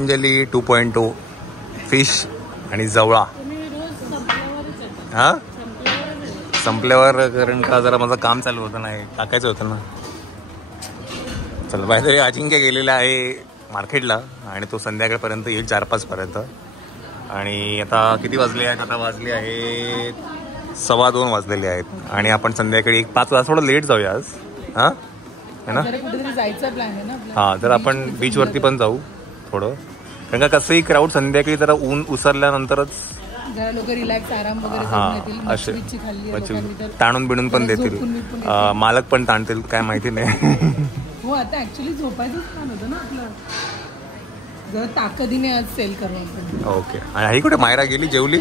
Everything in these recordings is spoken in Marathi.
अंजली 2.2 फिश आणि जवळा. हां संपल्यावर, कारण का जरा माझं काम चालू होतं नाही टाकायचं होतं ना. चल बाय अजिंक्य गेलेला आहे मार्केटला आणि तो संध्याकाळपर्यंत येईल 4-5 पर्यंत. आणि आता किती वाजले आहेत? आता वाजले आहेत 2:15 वाजलेले आहेत आणि आपण संध्याकाळी 5 वाजता थोडं लेट जाऊया आज. हां है ना, कुठेतरी जायचा प्लॅन आहे ना. हां तर आपण बीचवरती पण जाऊ थोडं, कारण का कसंही क्राऊड संध्याकाळी जरा ऊन उसरल्यानंतरच जरा लोक रिलॅक्स आराम वगैरे हां असे ताणून बिणून पण देतील, मालक पण ताणतील काय माहिती नाही. हो आता ऍक्च्युली झोपायचंच प्लॅन होतं ना आपलं, जरा ताकदीने आज सेल करू आपण. ओके. आणि ही कुठे मायरा गेली? जेवली?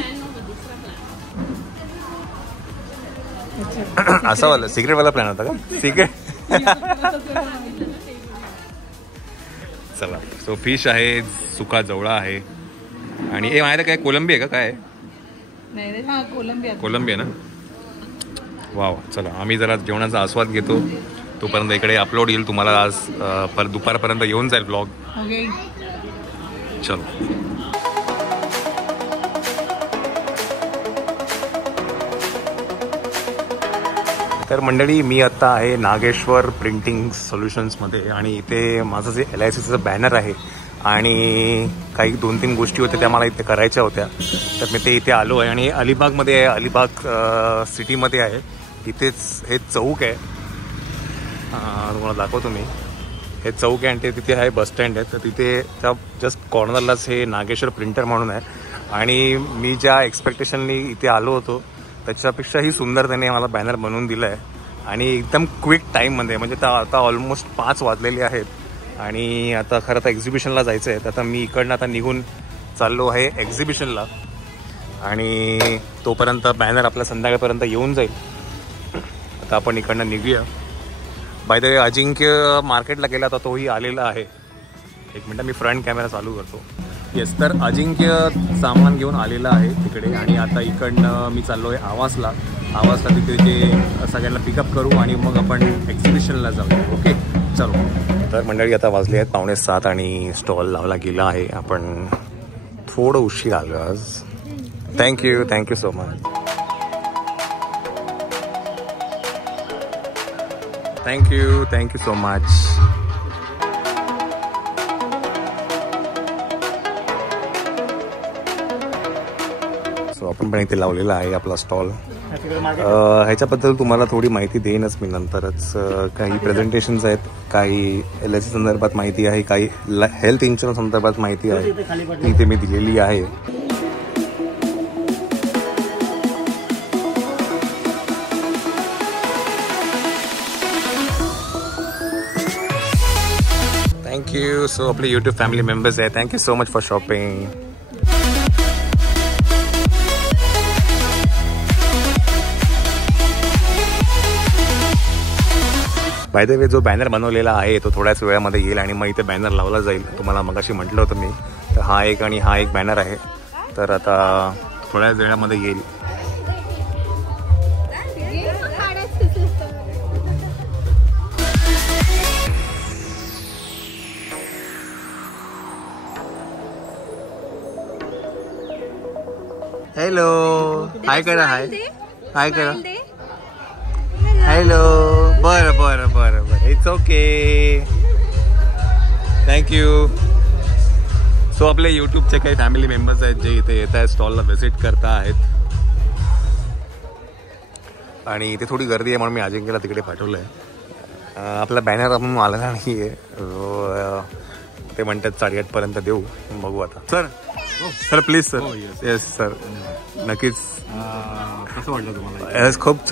असा वाला सिक्रेट वाला प्लॅन होता का? सिक्रेट. चला सो फिश आहे, सुका जवळा आहे आणि हे मायरा काय कोलंबी आहे का काय? नाही हा कोलंबी आहे ना. वाव. चला आम्ही जरा जेवणाचा आस्वाद घेतो, तोपर्यंत इकडे अपलोड येईल तुम्हाला आज दुपारपर्यंत येऊन जाईल ब्लॉग. चलो. तर मंडळी मी आत्ता आहे नागेश्वर प्रिंटिंग सोल्युशन्समध्ये आणि इथे माझं जे LICचं बॅनर आहे आणि काही 2-3 गोष्टी होत्या त्या मला इथे करायच्या होत्या, तर मी ते इथे आलो आहे. आणि अलिबागमध्ये आहे, अलिबाग सिटीमध्ये आहे. इथेच हे चौक आहे, तुम्हाला दाखवतो मी. हे चौक आहे आणि ते तिथे आहे बस स्टँड आहे, तर तिथे त्या जस्ट कॉर्नरलाच हे नागेश्वर प्रिंटर म्हणून आहे. आणि मी ज्या एक्सपेक्टेशननी इथे आलो होतो त्याच्यापेक्षाही सुंदर त्याने मला बॅनर बनवून दिलं आहे आणि एकदम क्विक टाईममध्ये. म्हणजे आता ऑलमोस्ट 5 वाजलेले आहेत आणि आता खरं तर एक्झिबिशनला जायचं आहे. तर आता मी इकडनं आता निघून चाललो आहे एक्झिबिशनला आणि तोपर्यंत बॅनर आपल्या संध्याकाळपर्यंत येऊन जाईल. आता आपण इकडनं निघूया. बाय द वे अजिंक्य मार्केटला गेला तर तोही आलेला आहे. एक मिनटं मी फ्रंट कॅमेरा चालू करतो. येस, तर अजिंक्य सामान घेऊन आलेला आहे तिकडे आणि आता इकडनं मी चाललो आहे आवासला तिथे ते सगळ्यांना पिकअप करू आणि मग आपण एक्झिबिशनला जाऊया. ओके चलो. तर मंडळी आता वाजले आहेत 6:45 आणि स्टॉल लावला गेला आहे. आपण थोडं उशीर आलो आज. Thank you so much. Thank you so much. So आपण पण इथे लावलेला आहे आपला स्टॉल. ह्याच्याबद्दल तुम्हाला थोडी माहिती देईनच मी नंतरच. काही प्रेझेंटेशन्स आहेत, काही LIC संदर्भात माहिती आहे, काही हेल्थ इन्शुरन्स संदर्भात माहिती आहे, इथे मी दिलेली आहे. थँक्यू. सो आपले यूट्यूब फॅमिली मेंबर्स आहे, thank you so much for shopping. Bye the वे जो बॅनर बनवलेला आहे तो थोड्याच वेळामध्ये येईल आणि मग इथे बॅनर लावला जाईल. तुम्हाला मगाशी म्हटलं होतं मी, तर हा एक आणि हा एक बॅनर आहे, तर आता थोड्याच वेळामध्ये येईल. हॅलो, हाय करा. हाय करा. हॅलो. बरं इट्स ओके. थँक्यू. सो आपले यूट्यूबचे काही फॅमिली मेंबर्स आहेत जे इथे येत आहेत, स्टॉलला व्हिजिट करता आहेत आणि इथे थोडी गर्दी आहे म्हणून मी अजिंक्यला तिकडे पाठवलं आहे. आपला बॅनर आपण आलेला नाही आहे, ते म्हणतात 8:30 पर्यंत देऊ, बघू आता. Sir please sir. Yes sir, नक्कीच. कसं वाटलं तुम्हाला? येस खूप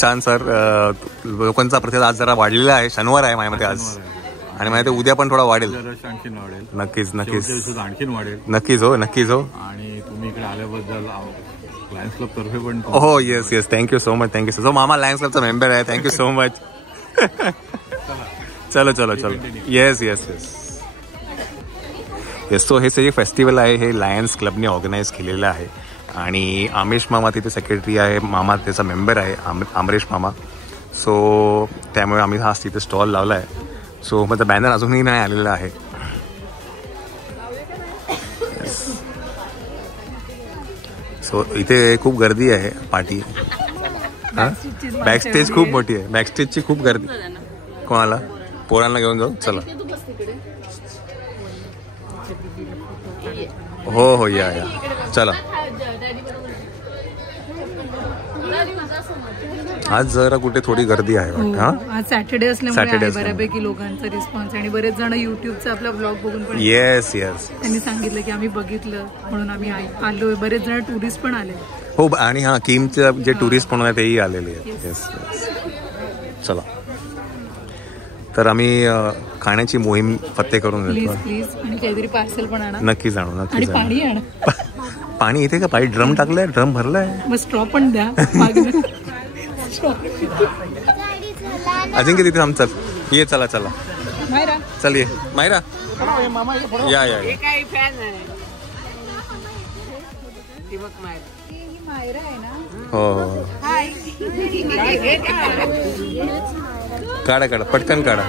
छान सर. लोकांचा प्रतिसाद आज जरा वाढलेला आहे. शनिवार आहे माझ्यामध्ये आज आणि माझ्या उद्या पण थोडा वाढेल. आणखीन वाढेल. नक्कीच आणखीन वाढेल. नक्कीच हो. आणि तुम्ही इकडे आल्याबद्दल लायन्स क्लब तर्फे पण हो. Yes thank you so much. So मामा लायन्स क्लबचा मेंबर आहे. Thank you so much. चलो. येस. सो हे जे फेस्टिवल आहे हे लायन्स क्लबने ऑर्गनाईज केलेलं आहे आणि आमिष मामा तिथे सेक्रेटरी आहे, मामा त्याचा मेंबर आहे अमरेश मामा. सो त्यामुळे आम्ही हा तिथे स्टॉल लावला आहे. सो माझा बॅनर अजूनही नाही आलेला आहे. सो इथे खूप गर्दी आहे पार्टी. हा बॅकस्टेज खूप मोठी आहे. बॅकस्टेजची खूप गर्दी. कोणाला? पोरांना घेऊन जाऊ. चला. हो हो या चला. आज जरा कुठे थोडी गर्दी आहे वाटतं. आज सॅटर्डे असल्यामुळे बऱ्यापैकी लोकांचा रिस्पॉन्स आणि बरेच जण युट्यूबचा आपला ब्लॉग बघून पण येस येस त्यांनी सांगितलं की आम्ही बघितलं म्हणून आम्ही आलोय. बरेच जण टुरिस्ट पण आले. हो आणि हा किमचे जे टुरिस्ट म्हणून आहे तेही आलेले आहेत. येस चला तर आम्ही खाण्याची मोहीम फत्ते करून देतो. प्लीज आणि काहीतरी पार्सल पण आणा. नक्कीच आणू. नक्कीच पाणी आणा. पाणी इथे का? पाणी ड्रम टाकलाय. ड्रम भरलाय. मग स्ट्रॉ पण द्या. अजिंक्य तिथे आमचं ये. चला चला मायरा चल ये मायरा या या हो काढा काढा पटकन काढा.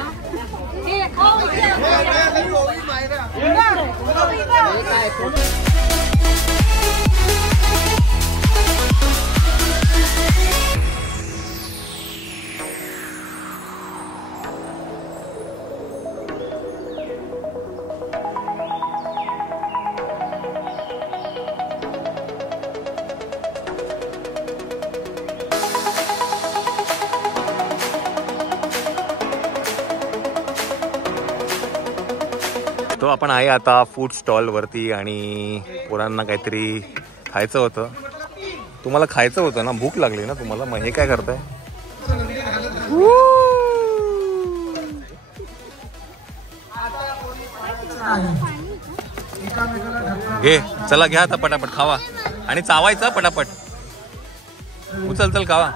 तो आपण आहे आता फूड स्टॉल वरती आणि पोरांना काहीतरी खायचं होतं. तुम्हाला खायचं होतं ना? भूक लागली ना तुम्हाला? मग हे काय करताय? घे चला घ्या आता पटापट खावा आणि चावायचा पटापट. उचल चल खावा.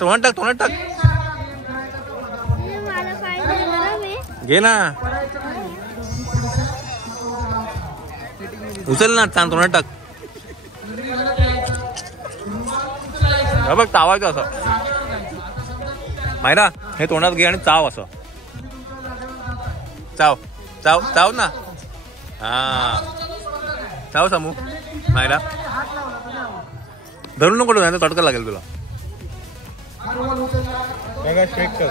तोंडात टाक तोंडात टाक. घे ना उचल ना. छान तोंडात टाक. बघ चावायचं असं. मायरा हे तोंडात घे आणि चाव असं. चाव चाव चाव ना. हा चाव समू. मायरा धरून नको नाही तर तडका लागेल तुला. शेक कर.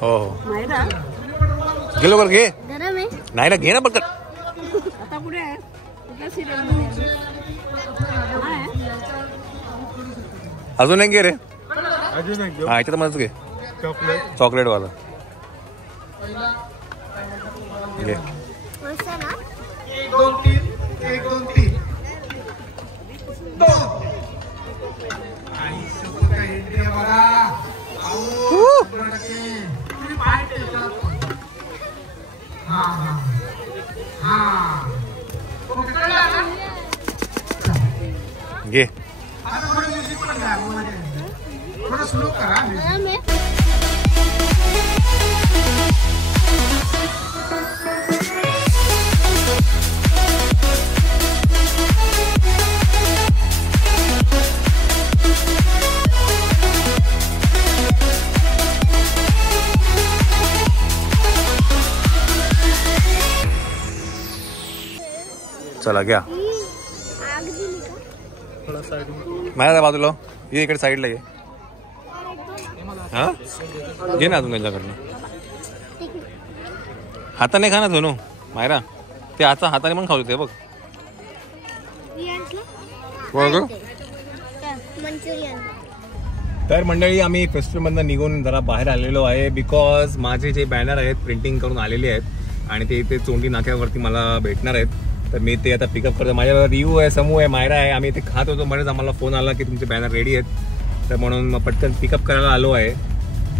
हो हो गेलो कर घे. नाही ना घे ना पटकन. अजून एक घे रे. हा याच्यात मस्त घे. चॉकलेट वाला घे. घे. चला घ्या. माझ्या बाजूला ये. इकडे साईडला ये. हा घे ना अजून त्यांच्याकडनं. हाताने खा ना सोनू. मायरा ते हाताने पण खाऊ ते बघ. तर मंडळी आम्ही फेस्टिवलमधनं निघून जरा बाहेर आलेलो आहे. बिकॉज माझे जे बॅनर आहेत प्रिंटिंग करून आलेले आहेत आणि ते इथे चोंडी नाक्यावरती मला भेटणार आहेत. तर मी ते आता पिकअप करतो. माझ्यावर रिव्यू आहे, समूह आहे, मायरा आहे. आम्ही ते खात होतो म्हणूनच आम्हाला फोन आला की तुमचे बॅनर रेडी आहेत. तर म्हणून मग पटकन पिकअप करायला आलो आहे.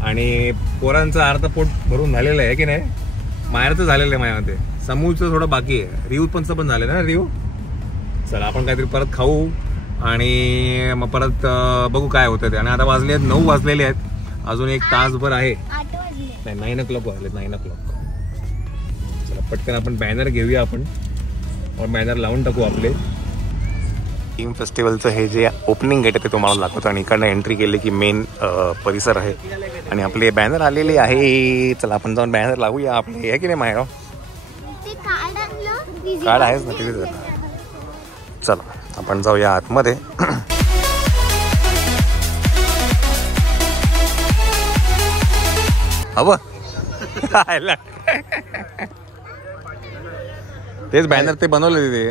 आणि पोरांचं अर्ध पोट भरून झालेलं आहे की नाही? मायराचं झालेलं आहे माझ्यामध्ये. समूहचं थोडं बाकी आहे. रिव्यूचं पण झालेलं आहे ना रिव्यू. चला आपण काहीतरी परत खाऊ आणि मग परत बघू काय होतं ते. आणि आता वाजले आहेत 9 वाजलेले आहेत. अजून एक तासभर आहे. नाही 9 o'clock वाजलेत. 9 o'clock. पटकन आपण बॅनर घेऊया आपण बॅनर लावून टाकू आपले. थीम फेस्टिवलचं हे जे ओपनिंग गेट आहे ते तुम्हाला दाखवतो आणि इकडनं एंट्री केली की मेन परिसर आहे आणि आपले बॅनर आलेले आहे. चला आपण जाऊन बॅनर लावूया आपले, आहे की नाही मायरा? कार्ड आहेच ना तिथे. चला आपण जाऊया आतमध्ये. हवं तेच बॅनर ते बनवले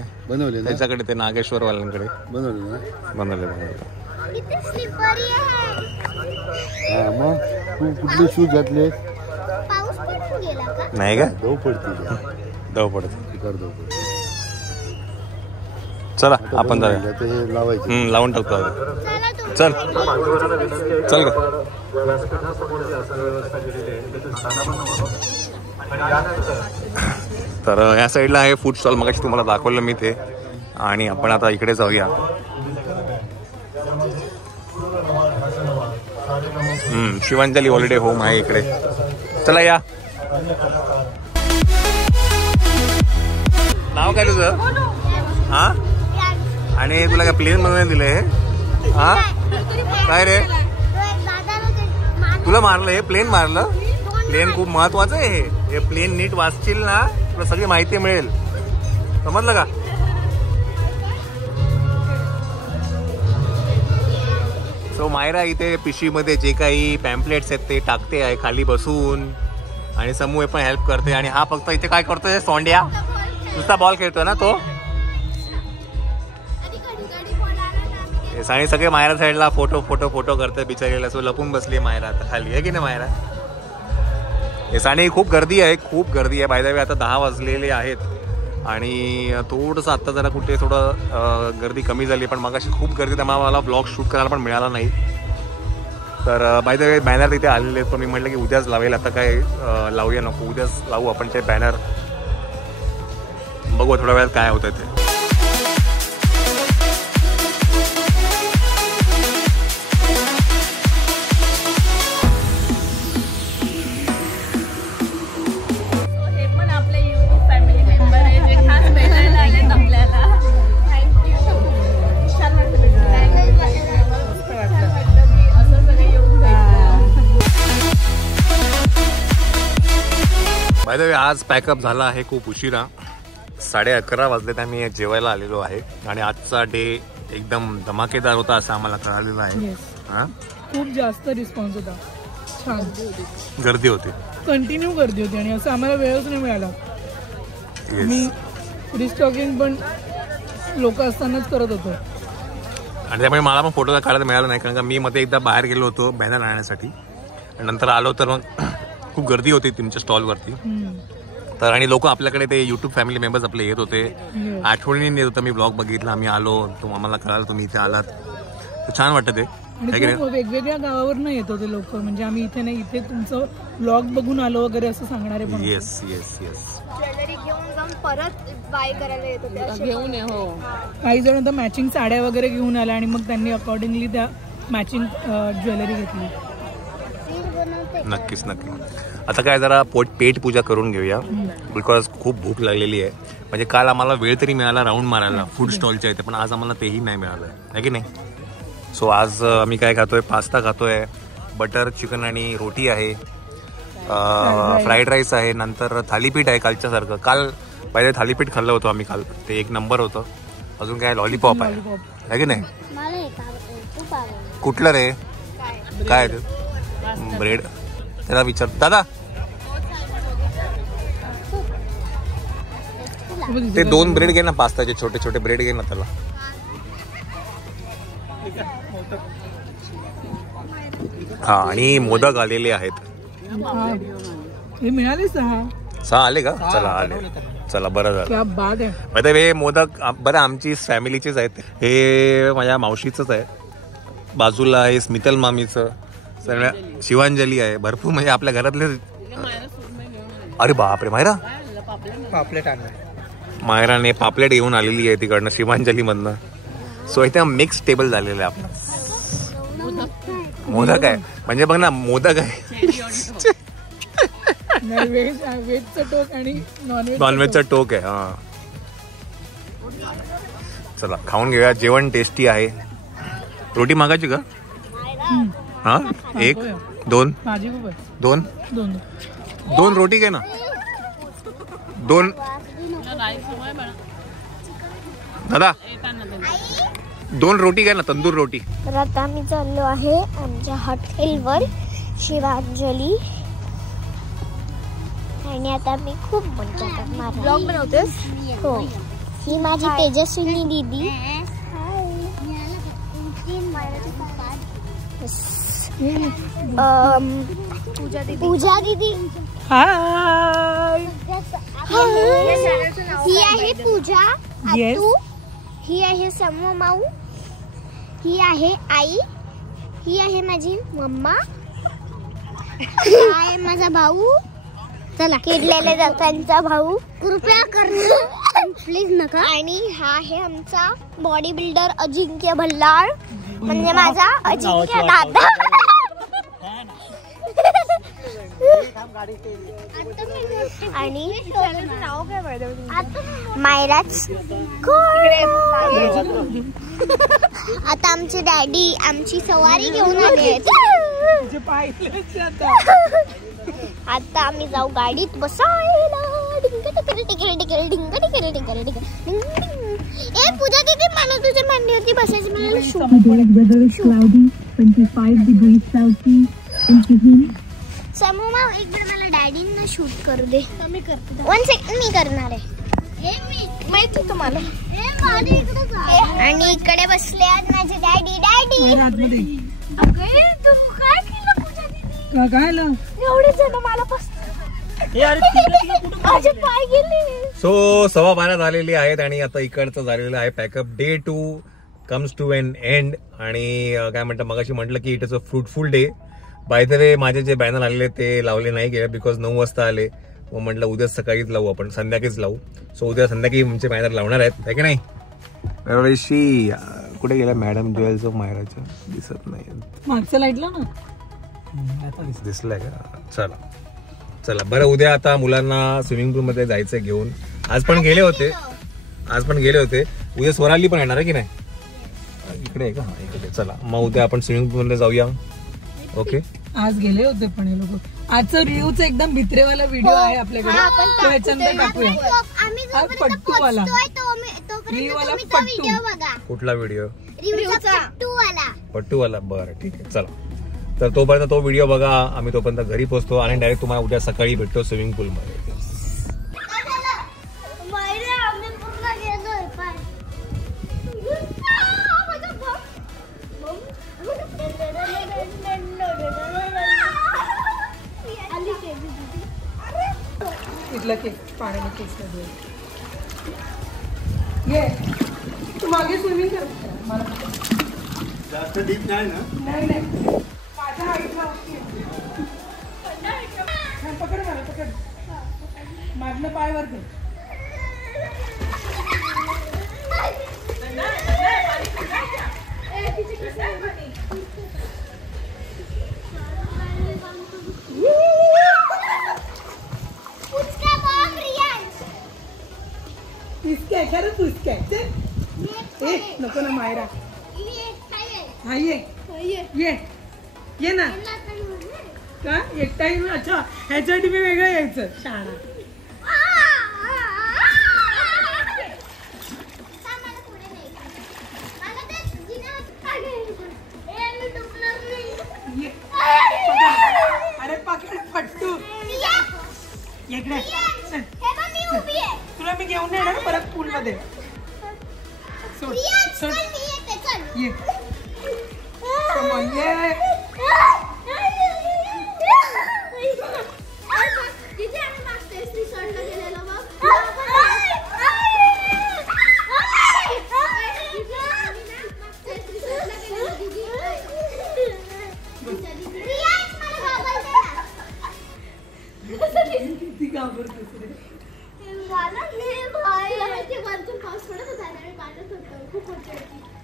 त्याच्याकडे ते नागेश्वर वाल्यांकडे बनवले. कुठले शूज घातले नाही का? दव पडते. चला आपण जाऊया. लावून टाकतो. चल चल का. तर या साईडला आहे फूड स्टॉल, मगाशी तुम्हाला दाखवलं मी ते. आणि आपण आता इकडे जाऊया. शिवांजली हॉलिडे होम आहे इकडे. चला या. नाव काय तुझं? हा, आणि तुला काय प्लेन बनवून दिले? हा काय रे, तुला मारलं हे? प्लेन मारलं? प्लेन खूप महत्वाचं आहे. हे प्लेन नीट वाचशील ना तुला सगळी माहिती मिळेल, समजलं का? सो मायरा इथे पिशवीमध्ये जे काही पॅम्पलेट्स आहेत ते टाकते आहे खाली बसून आणि समूह पण हेल्प करते. आणि हा फक्त इथे काय करतोय? सोंड्या नुसता बॉल खेळतोय ना तो. आणि सगळे मायरा साईडला फोटो फोटो फोटो करते बिचारीला. सो लपून बसली मायरा आता खाली, आहे की नाही मायरा? आणि खूप गर्दी आहे, खूप गर्दी आहे. बाय द वे आता 10 वाजलेले आहेत आणि थोडंसं आत्ता जरा कुठे थोडं गर्दी कमी झाली, पण मगाशी खूप गर्दी त्यामुळे मला ब्लॉग शूट करायला पण मिळाला नाही. तर बाय द वे बॅनर तिथे आलेले आहेत, पण मी म्हटलं की उद्याच लावेल, आता काय लावूया नको, उद्याच लावू आपण ते बॅनर. बघू थोड्या वेळात काय होतं ते. बाय द वे आज पॅकअप झाला आहे खूप उशिरा, 11:30 वाजलेत. आम्ही जेवायला आलेलो आहे आणि आजचा डे एकदम धमाकेदार होता असं आम्हाला कळालेलं आहे. हा, खूप जास्त रिस्पॉन्स होता, छान गर्दी होती, कंटिन्यू गर्दी होती आणि असं आम्हाला वेळच नाही मिळाला. मी रिस्टॉकिंग पण लोक असतानाच करत होतो आणि त्यामुळे मला पण फोटो काढायला मिळाला नाही, कारण का मी मध्ये एकदा बाहेर गेलो होतो बॅनर आणण्यासाठी. नंतर आलो तर मग खूप गर्दी होती तुमच्या स्टॉलवरती. तर आणि लोक आपल्याकडे ते युट्यूब फॅमिली मेंबर्स आपले येत होते, आठवणीने येत होतं. मी ब्लॉग बघितला, आम्ही आलो, आम्हाला कळालं तुम्ही इथे आलात, तर छान वाटतं ते. वेगवेगळ्या गावावरून येत होते लोक, म्हणजे आम्ही इथे नाही, इथे तुमचं ब्लॉग बघून आलो वगैरे असं सांगणारे पण. Yes yes yes. ज्वेलरी घेऊन जाऊन परत बाय करायला येत होते घेऊन. हो, काही जण तर मॅचिंग साड्या वगैरे घेऊन आल्या आणि मग त्यांनी अकॉर्डिंगली त्या मॅचिंग ज्वेलरी घेतली. नक्कीच नक्की. आता काय जरा पेट पूजा करून घेऊया, बिकॉज खूप भूक लागलेली आहे. म्हणजे काल आम्हाला वेळ तरी मिळाला राऊंड मारायला फूड स्टॉलच्या इथे, पण आज आम्हाला तेही नाही मिळालं आहे की नाही. सो आज आम्ही काय खातोय? पास्ता खातोय, बटर चिकन आणि रोटी आहे, फ्राईड राईस आहे, नंतर थालीपीठ आहे कालच्यासारखं. काल पहिले थालीपीठ खाल्लं होतं आम्ही काल, ते एक नंबर होतं. अजून काय लॉलीपॉप आहे की नाही? कुठलं रे? काय ब्रेड? त्याला विचार दादा. ते 2 ब्रेड घे ना, पास्ताचे छोटे छोटे ब्रेड घे ना त्याला. हा, आणि मोदक आलेले आहेत. मिळाले 6 आले का? चला आले, चला बरं झालं. बाद हे मोदक बरं आमची फॅमिलीचेच आहेत. हे माझ्या मावशीचंच आहे, बाजूला आहे स्मितल मामीचं, सगळ्या शिवांजली आहे, भरपूर म्हणजे आपल्या घरातले. अरे बापरे, मायरा पापलेट मायराने पापलेट घेऊन आलेली आहे तिकडनं शिवांजली मधनं. सो इथे मिक्स टेबल झालेलं आहे आपलं. मोदक आहे म्हणजे बघ ना, मोदक आहे. व्हेजचं टोक आणि नॉनव्हेजचा टोक आहे. हा चला खाऊन घेऊया. जेवण टेस्टी आहे. रोटी मागायची का? हा एक दोन भाजी खूप आहे. दोन दोन दोन रोटी घे ना. दोन दादा 2 रोटी घ्या ना. तंदूर रोटी. तर आता आम्ही चाललो आहे आमच्या हॉटेलवर शिवांजली आणि आता मी खूप मजा करणार. ब्लॉग बनवतेस? हो. ही माझी तेजस्विनी दीदी. पूजा दीदी. हाय. ही आहे पूजा आतू. ही आहे समू माऊ. ही आहे आई. ही आहे माझी मम्मा. हा आहे माझा भाऊ. चला किडलेले जातांचा भाऊ. कृपया करणं प्लीज नका. आणि हा आहे आमचा बॉडी बिल्डर अजिंक्य भल्लाळ म्हणजे माझा अजिंक्य दादा. आणि नाव काय मायराज. आता आमचे डॅडी आमची सवारी घेऊन आले. आता आम्ही जाऊ गाडीत बसायला. ए पूजा किती मला तुझ्या मांडीवरती बसायची. समूह एक वेळ मला डॅडींना शूट करू दे. मी करते. 1 सेकंड मी करणार आहे. माहिती तुम्हाला. आणि इकडे बसले आहेत माझे डॅडी. डॅडी तू काय केलं पूजा दीदी? काय एवढे जण मला माझे पाय गेले. सो 12:15 झालेली आहेत आणि आता इकडचं झालेलं आहे pack up. Day 2 comes to an end. आणि काय म्हणतात मगाशी म्हटलं की it is a fruitful day. By the way माझे जे बॅनर आलेले ते लावले नाही गेले बिकॉज 9 वाजता आले. मग म्हटलं उद्या सकाळीच लावू आपण. संध्याकाळीच लावू. सो उद्या संध्याकाळी आमचे बॅनर लावणार आहेत आहे की नाही. दरवेळेशी कुठे गेला मॅडम ज्वेल्स ऑफ मायराच्या? दिसत नाही. मागच्या लाईटला ना दिसलाय का? चला चला बरं. उद्या आता मुलांना स्विमिंग पूल मध्ये जायचंय घेऊन. आज पण गेले होते. उद्या स्वराली पण येणार आहे की नाही? इकडे आहे का? इकडे. चला मग उद्या आपण स्विमिंग पूल मध्ये जाऊया. ओके. आज गेले होते पण हे लोक. आजचा रिव्ह्यूचा एकदम भित्रेवाला व्हिडिओ आहे आपल्याकडे. तो ह्याच्यानंतर टाकूया. पट्टूवाला रिव्ह्यूवाला पट्टू. कुठला व्हिडिओ? पट्टूवाला. बरं ठीक आहे. चला तर तोपर्यंत तो व्हिडिओ बघा. आम्ही तोपर्यंत घरी पोहोचतो आणि डायरेक्ट तुम्हाला उद्या सकाळी भेटतो स्विमिंग पूल मध्ये. इथला केक पाण्याने केक ये. तू मागे स्विमिंग कर. मला जास्त डीप नाही ना? नाही माझ्या हाईटला पकड. मला पकड. माझं पाय वर दे. इसके खरं तू इसके नको ना मायरा. हा ये ना का एकटा. अच्छा ह्याच्यासाठी मी वेगळं यायचं. शाळा अरे पकड पट्टू. तुला मी घेऊन येणार परत पूल मध्ये.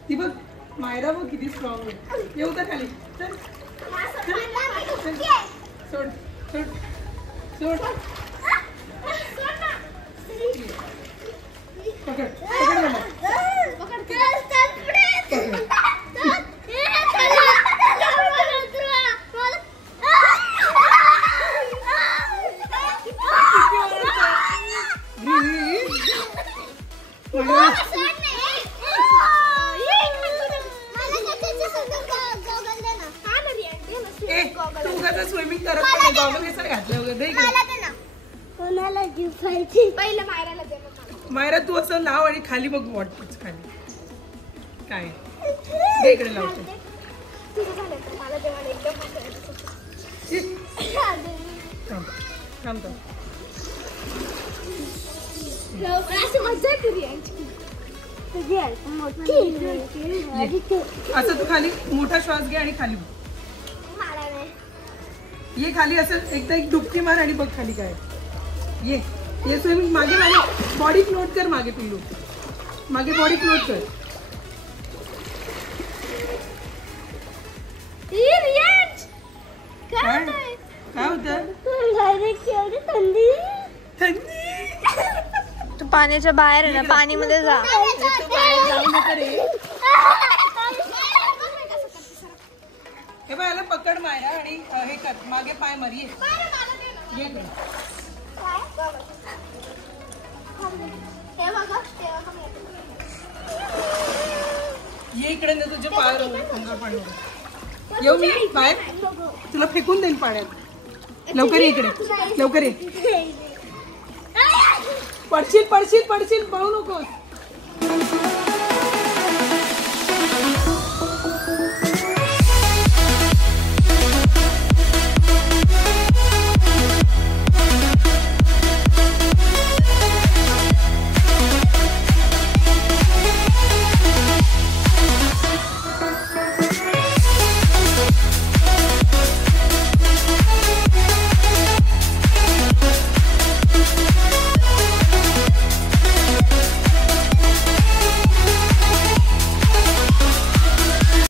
ती बघ मायरा बघ किती स्ट्रॉंग आहे. येऊ का खाली? चल सोड सोड सोड. पकड पकड मला. स्विमिंग करत नाही गॉगल कसं घातलं वगैरे. मायरा तू असं लाव आणि खाली बघ वॉटरच खाली काय इकडे लावतो. असं तू खाली मोठा श्वास घे आणि खाली ये. खाली असं एकदा एक डुबकी मार आणि बघ खाली काय. ये ये स्विमिंग मागे मागे बॉडी फ्लोट कर. मागे पिल्लू मागे बॉडी फ्लोट कर. काय होतं थंडी. तू पाण्याच्या बाहेर आहे ना, पाणीमध्ये जा. जाऊ नका रे. हे बघ याला पकड मायरा आणि हे कर मागे पाय मार. ये ये इकडे ना तुझ्या पायावर अंगावर पाणी येऊ मी बाहेर तुला फेकून देईन पाण्यात. लवकर ये इकडे लवकर ये. पडशील पडशील पडशील पळू नकोस.